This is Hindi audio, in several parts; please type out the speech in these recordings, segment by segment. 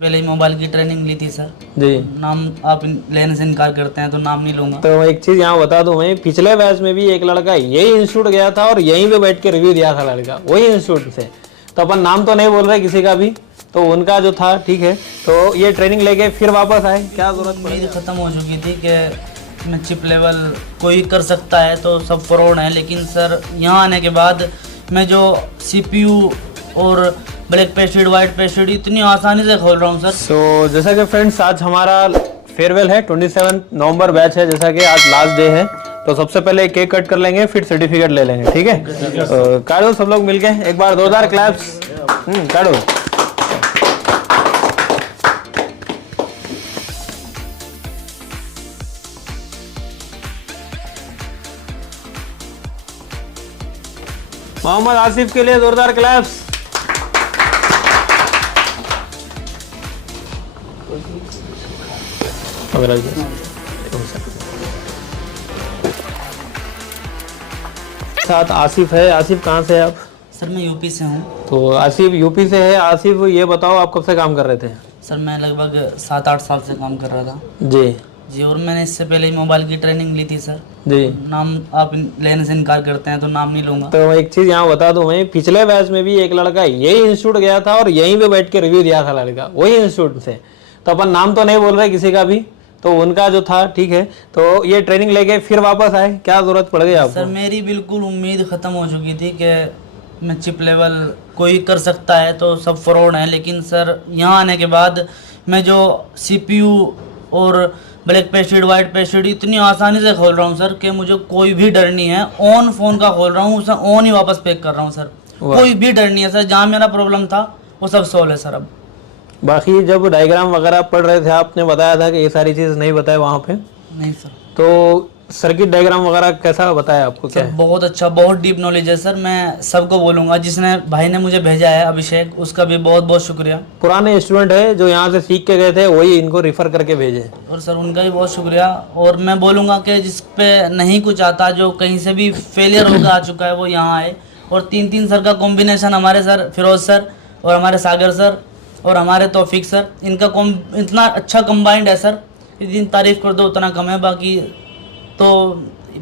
पहले ही मोबाइल की ट्रेनिंग ली थी सर। जी। नाम आप लेने से इनकार करते हैं तो नाम नहीं लूंगा। तो एक चीज यहाँ बता दूं, मैं पिछले बैच में भी एक लड़का यही इंस्टीट्यूट गया था और यहीं पे बैठ के रिव्यू दिया था लड़का, वही इंस्टीट्यूट से। तो अपन नाम तो नहीं बोल रहे किसी का भी, तो उनका जो था ठीक है। तो ये ट्रेनिंग लेके फिर वापस आए, क्या जरूरत पड़ी? उम्मीद खत्म हो चुकी थी कि मैं चिप लेवल कोई कर सकता है तो सब फ्रॉड है, लेकिन सर यहाँ आने के बाद मैं जो CPU और ब्लैक पेस्टेड वाइट पेस्टेड इतनी आसानी से खोल रहा हूँ सर। सो जैसा कि फ्रेंड्स आज हमारा फेयरवेल है, 27 नवंबर बैच है, जैसा कि आज लास्ट डे है। तो सबसे पहले केक कट कर लेंगे, फिर सर्टिफिकेट ले लेंगे, ठीक है? काटो सब लोग मिलके एक बार जोरदार क्लैप्स। काटो। मोहम्मद आसिफ के लिए जोरदार क्लैप्स। साथ आसिफ है। आसिफ कहाँ से है आप? सर मैं यूपी से हूँ। तो आसिफ यूपी से है। आसिफ ये बताओ आप कब से काम कर रहे थे? सर मैं लगभग 7-8 साल से काम कर रहा था जी जी। और मैंने इससे पहले ही मोबाइल की ट्रेनिंग ली थी सर। जी। नाम आप लेने से इनकार करते हैं तो नाम नहीं लूंगा। तो एक चीज यहाँ बता दूं, मैं पिछले बैच में भी एक लड़का यही इंस्टीट्यूट गया था और यहीं पे बैठ के रिव्यू दिया था लड़का, वही इंस्टीट्यूट से। तो अपन नाम तो नहीं बोल रहे किसी का भी, तो उनका जो था ठीक है। तो ये ट्रेनिंग लेके फिर वापस आए, क्या जरूरत पड़ गई आपको? सर मेरी बिल्कुल उम्मीद खत्म हो चुकी थी कि मैं चिप लेवल कोई कर सकता है तो सब फ्रॉड है, लेकिन सर यहाँ आने के बाद मैं जो CPU और ब्लैक पेस्टेड वाइट पेस्टेड इतनी आसानी से खोल रहा हूँ सर कि मुझे कोई भी डर नहीं है। ऑन फोन का खोल रहा हूँ, उसे ऑन ही वापस पैक कर रहा हूँ सर। कोई भी डर नहीं है सर। जहाँ मेरा प्रॉब्लम था वो सब सॉल्व है सर अब। बाकी जब डायग्राम वगैरह पढ़ रहे थे आपने बताया था कि ये सारी चीज नहीं बताया वहाँ पे? नहीं सर। तो सर्किट डायग्राम वगैरह कैसा बताया आपको? क्या सर बहुत अच्छा, बहुत डीप नॉलेज है सर। मैं सबको बोलूँगा, जिसने भाई ने मुझे भेजा है अभिषेक, उसका भी बहुत बहुत शुक्रिया। पुराने स्टूडेंट है जो यहाँ से सीख के गए थे, वही इनको रिफर करके भेजे। और सर उनका भी बहुत शुक्रिया। और मैं बोलूँगा कि जिस पे नहीं कुछ आता, जो कहीं से भी फेलियर होकर आ चुका है, वो यहाँ आए। और 3 सर का कॉम्बिनेशन, हमारे सर फिरोज सर और हमारे सागर सर और हमारे तौफीक सर, इनका इतना अच्छा कंबाइंड है सर, जितनी तारीफ़ कर दो उतना कम है। बाकी तो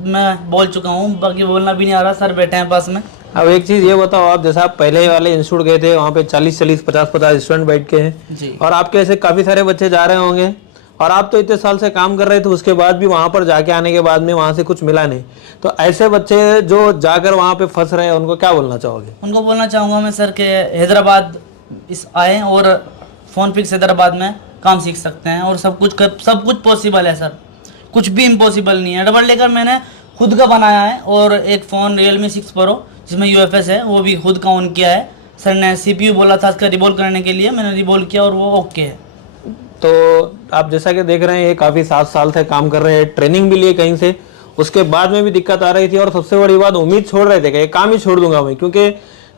मैं बोल चुका हूँ, बाकी बोलना भी नहीं आ रहा। सर बैठे हैं पास में। अब एक चीज ये बताओ आप, जैसा आप पहले वाले इंस्टीट्यूट गए थे वहाँ पे 40-40, 50-50 स्टूडेंट बैठ के हैं जी। और आपके ऐसे काफी सारे बच्चे जा रहे होंगे, और आप तो इतने साल से काम कर रहे थे, उसके बाद भी वहाँ पर जाके आने के बाद में वहाँ से कुछ मिला नहीं। तो ऐसे बच्चे जो जाकर वहाँ पे फंस रहे हैं, उनको क्या बोलना चाहोगे? उनको बोलना चाहूँगा मैं सर के हैदराबाद आए और फ़ोन फिक्स हैदराबाद में काम सीख सकते हैं, और सब कुछ पॉसिबल है सर। कुछ भी इम्पॉसिबल नहीं है। डबल डेकर मैंने खुद का बनाया है, और एक फ़ोन Realme 6 Pro जिसमें UFS है, वो भी खुद का ऑन किया है। सर ने CPU बोला था इसका रिबॉल करने के लिए, मैंने रिबॉल किया और वो ओके है। तो आप जैसा कि देख रहे हैं, ये काफ़ी 7 साल से काम कर रहे हैं, ट्रेनिंग भी लिए कहीं से, उसके बाद में भी दिक्कत आ रही थी, और सबसे बड़ी बात उम्मीद छोड़ रहे थे कि ये काम ही छोड़ दूंगा मैं, क्योंकि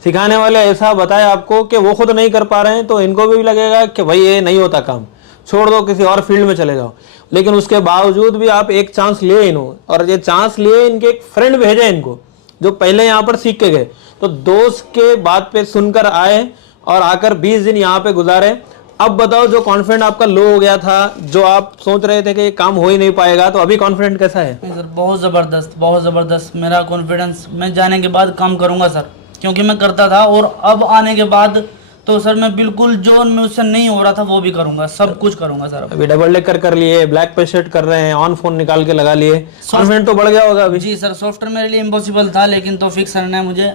सिखाने वाले ऐसा बताया आपको कि वो खुद नहीं कर पा रहे हैं, तो इनको भी लगेगा कि भाई ये नहीं होता काम, छोड़ दो, किसी और फील्ड में चले जाओ। लेकिन उसके बावजूद भी आप एक चांस लिए इन्हों, और ये चांस लिए, इनके एक फ्रेंड भेजे इनको जो पहले यहाँ पर सीख के गए। तो दोस्त के बात पे सुनकर आए और आकर 20 दिन यहाँ पे गुजारे। अब बताओ, जो कॉन्फिडेंट आपका लो हो गया था, जो आप सोच रहे थे कि ये काम हो ही नहीं पाएगा, तो अभी कॉन्फिडेंट कैसा है? सर बहुत ज़बरदस्त, बहुत ज़बरदस्त मेरा कॉन्फिडेंस। मैं जाने के बाद काम करूँगा सर, क्योंकि मैं करता था, और अब आने के बाद तो सर मैं बिल्कुल जो मुझसे नहीं हो रहा था वो भी करूँगा, सब कुछ करूँगा सर। अभी डबल डेकर कर लिए, ब्लैक पेस्टेड कर रहे हैं, ऑन फोन निकाल के लगा लिए, कॉन्फिडेंट तो बढ़ गया होगा अभी? जी सर, सॉफ्टवेयर मेरे लिए इम्पॉसिबल था, लेकिन तौफीक सर ने मुझे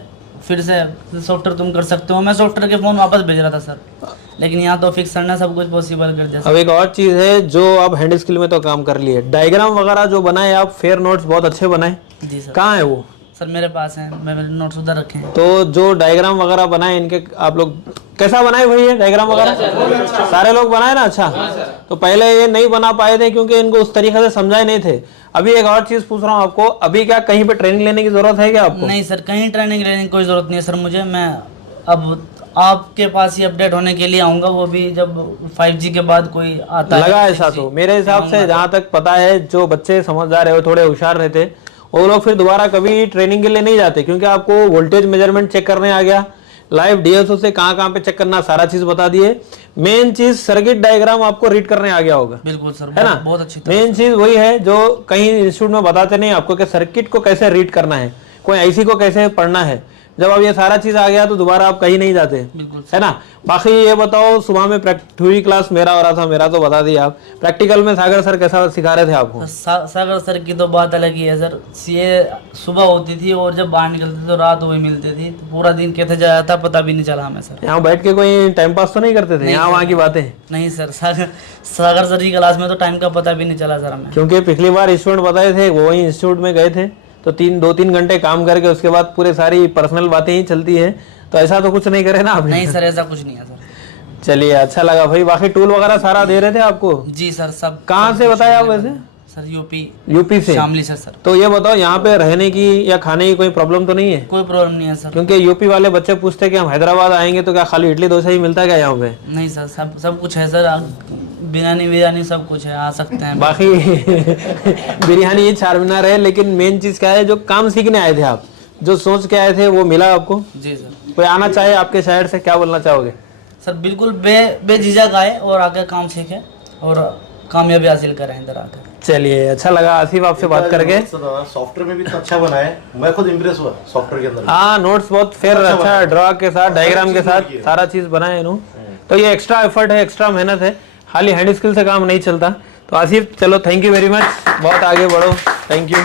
फिर से सॉफ्टवेयर तुम कर सकते हो। मैं सॉफ्टवेयर के फ़ोन वापस भेज रहा था सर, लेकिन यहाँ तौफीक सर ने सब कुछ पॉसिबल कर दिया। अब एक और चीज़ है, जो आप हैंड स्किल में तो काम कर लिए, डायग्राम वगैरह जो बनाए आप, फेयर नोट्स बहुत अच्छे बनाए। जी सर। कहाँ है वो? सर मेरे पास हैं, मैंने नोट्स उधर रखे हैं। तो जो डायग्राम वगैरह बनाए इनके, आप लोग कैसा बनाए भाई ये डायग्राम वगैरह? सारे लोग बनाए ना? अच्छा। तो पहले ये नहीं बना पाए थे क्योंकि इनको उस तरीके से समझाए नहीं थे। अभी एक और चीज पूछ रहा हूँ आपको, अभी क्या कहीं पे ट्रेनिंग लेने की जरूरत है क्या आपको? नहीं सर, कहीं ट्रेनिंग लेने की कोई जरूरत नहीं है सर मुझे। मैं अब आपके पास ही अपडेट होने के लिए आऊँगा, वो भी जब 5G के बाद कोई आता है। लगा ऐसा तो मेरे हिसाब से, जहाँ तक पता है, जो बच्चे समझदार है, वो थोड़े होशियार रहते, वो लोग फिर दोबारा कभी ट्रेनिंग के लिए नहीं जाते, क्योंकि आपको वोल्टेज मेजरमेंट चेक करने आ गया, लाइव डीएसओ से कहाँ कहाँ पे चेक करना सारा चीज बता दिए। मेन चीज सर्किट डायग्राम आपको रीड करने आ गया होगा, बिल्कुल सर, है ना? बहुत अच्छी तरह। मेन चीज वही है जो कहीं इंस्टीट्यूट में बताते नहीं आपको कि सर्किट को कैसे रीड करना है, कोई आईसी को कैसे पढ़ना है। जब अब ये सारा चीज आ गया तो दोबारा आप कहीं नहीं जाते, बिल्कुल है ना? बाकी ये बताओ, सुबह में थ्योरी क्लास मेरा हो रहा था, मेरा तो बता दिया आप। प्रैक्टिकल में सागर सर कैसा सिखा रहे थे आपको? सागर सर की तो बात अलग ही है सर। ये सुबह होती थी और जब बाहर निकलते तो रात वही मिलती थी, तो पूरा दिन कैसे जाया था पता भी नहीं चला हमें सर। यहाँ बैठ के कोई टाइम पास तो नहीं करते थे? यहाँ वहाँ की बातें नहीं सर, सागर सर की क्लास में तो टाइम का पता भी नहीं चला सर हमें। क्योंकि पिछली बार स्टूडेंट बताए थे वो वही इंस्टीट्यूट में गए थे तो 2-3 घंटे काम करके उसके बाद पूरे सारी पर्सनल बातें ही चलती है, तो ऐसा तो कुछ नहीं करे ना आप? नहीं सर, ऐसा कुछ नहीं है सर। चलिए, अच्छा लगा भाई। बाकी टूल वगैरह सारा दे रहे थे आपको? जी सर, सब। कहाँ से बताया आप वैसे? सर यूपी से? शामली से सर। तो ये बताओ, यहाँ पे रहने की या खाने की कोई प्रॉब्लम तो नहीं है? कोई प्रॉब्लम नहीं है सर। क्योंकि यूपी वाले बच्चे पूछते हैं कि हम हैदराबाद आएंगे तो क्या खाली इडली डोसा ही मिलता है क्या यहाँ पे? नहीं सर, सब कुछ है सर, बिरयानी सब कुछ है, आ सकते हैं। बाकी बिरयानी ये चारमीनार है, लेकिन मेन चीज क्या है, जो काम सीखने आए थे आप, जो सोच के आए थे वो मिला आपको? जी सर। कोई आना चाहे आपके शहर से, क्या बोलना चाहोगे? सर बिल्कुल बेझिझक आए और आकर काम सीखे और कामयाबी हासिल करें इधर आकर। चलिए, अच्छा लगा आसिफ आपसे बात करके। सॉफ्टवेयर में भी तो अच्छा बना है, मैं खुद इम्प्रेस हुआ सॉफ्टवेयर के अंदर। हाँ, नोट्स बहुत फिर अच्छा ड्रॉ के साथ, डायग्राम के साथ सारा चीज बनाए इन्होंने। तो ये एक्स्ट्रा एफर्ट है, एक्स्ट्रा मेहनत है, खाली हैंड स्किल से काम नहीं चलता। तो आसिफ चलो, थैंक यू वेरी मच, बहुत आगे बढ़ो, थैंक यू।